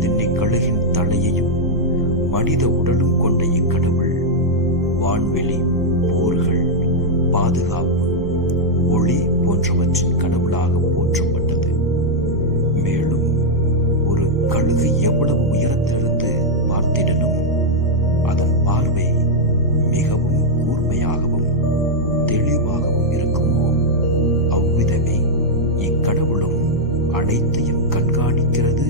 தின்னி கழுகின் தலையையும் மனித உடலும் கொண்ட இக்கடவுள் வான்வெளி, போர்கள், பாதுகாப்பு, ஒளி போன்றவற்றின் கடவுளாக போற்றப்பட்டது. மேலும் ஒரு கழுகு எவ்வளவு உயரத்திலிருந்து பார்த்திடனும் அதன் பார்வை மிகவும் கூர்மையாகவும் தெளிவாகவும் இருக்குமோ அவ்விதமே இக்கடவுளும் அனைத்தையும் கண்காணிக்கிறது